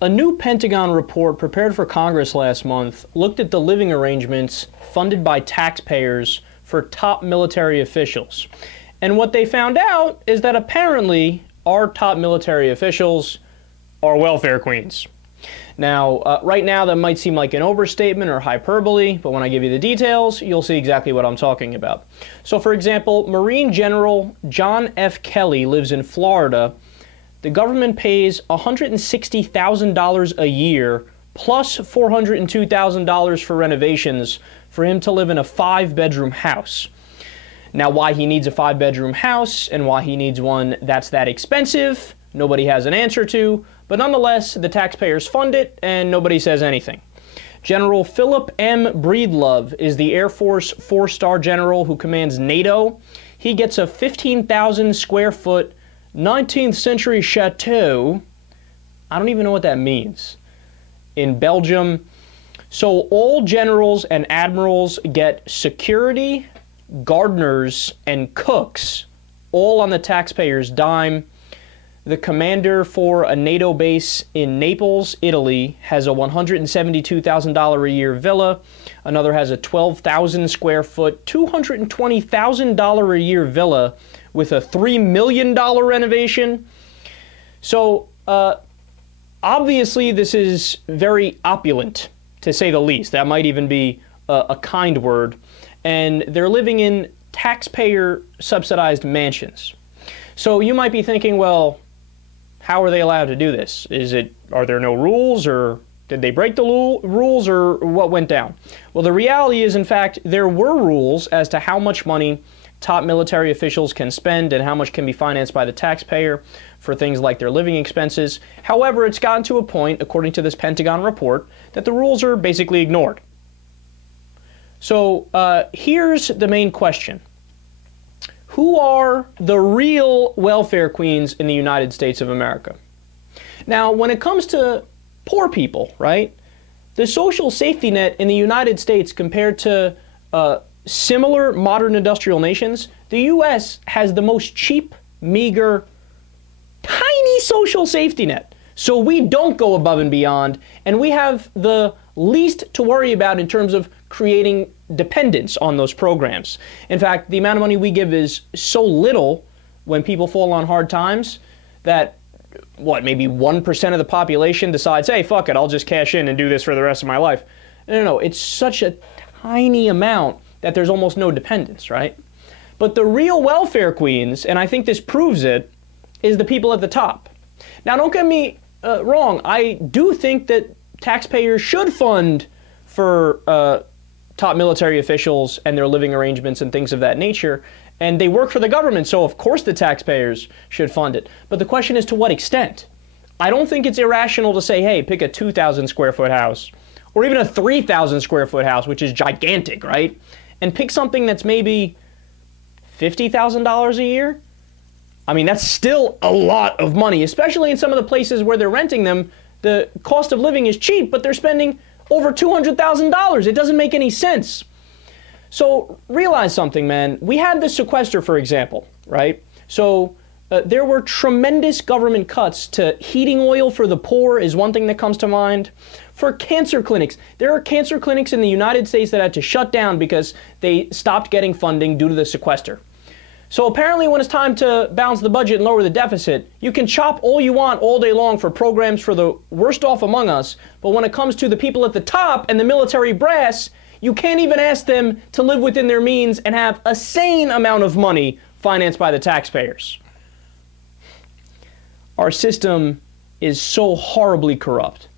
A new Pentagon report prepared for Congress last month looked at the living arrangements funded by taxpayers for top military officials. And what they found out is that apparently our top military officials are welfare queens. Now, right now that might seem like an overstatement or hyperbole, but when I give you the details, you'll see exactly what I'm talking about. So for example, Marine General John F. Kelly lives in Florida. The government pays $160,000 a year plus $402,000 for renovations for him to live in a 5-bedroom house. Now, why he needs a 5-bedroom house and why he needs one that's that expensive, nobody has an answer to, but nonetheless, the taxpayers fund it and nobody says anything. General Philip M. Breedlove is the Air Force 4-star general who commands NATO. He gets a 15,000 square foot 19th century chateau. I don't even know what that means. In Belgium. So all generals and admirals get security, gardeners, and cooks, all on the taxpayer's dime. The commander for a NATO base in Naples, Italy, has a $172,000 a year villa. Another has a 12,000 square foot, $220,000 a year villa with a $3 million renovation. So, obviously this is very opulent, to say the least. That might even be a kind word. And they're living in taxpayer-subsidized mansions. So you might be thinking, well, how are they allowed to do this? Are there no rules, or did they break the rules, or what went down? Well, the reality is, in fact, there were rules as to how much money top military officials can spend and how much can be financed by the taxpayer for things like their living expenses. However, it's gotten to a point, according to this Pentagon report, that the rules are basically ignored. So here's the main question. Who are the real welfare queens in the United States of America? Now, when it comes to poor people, right, the social safety net in the United States compared to similar modern industrial nations, the U.S. has the most cheap, meager, tiny social safety net. So we don't go above and beyond, and we have the least to worry about in terms of creating dependence on those programs. In fact, the amount of money we give is so little when people fall on hard times that, maybe 1% of the population decides, hey, fuck it, I'll just cash in and do this for the rest of my life. No, it's such a tiny amount that there's almost no dependence, right? But the real welfare queens, and I think this proves it, is the people at the top. Now, don't get me wrong. I do think that taxpayers should fund for top military officials and their living arrangements and things of that nature. And they work for the government, so of course the taxpayers should fund it. But the question is, to what extent? I don't think it's irrational to say, hey, pick a 2,000 square foot house, or even a 3,000 square foot house, which is gigantic, right? And pick something that's maybe $50,000 a year. I mean, that's still a lot of money, especially in some of the places where they're renting them. The cost of living is cheap, but they're spending over $200,000. It doesn't make any sense. So realize something, man. We had the sequester, for example, right? So there were tremendous government cuts to heating oil for the poor is one thing that comes to mind. For cancer clinics, there are cancer clinics in the United States that had to shut down because they stopped getting funding due to the sequester. So apparently when it's time to balance the budget and lower the deficit, you can chop all you want all day long for programs for the worst off among us, but when it comes to the people at the top and the military brass, you can't even ask them to live within their means and have a sane amount of money financed by the taxpayers. Our system is so horribly corrupt.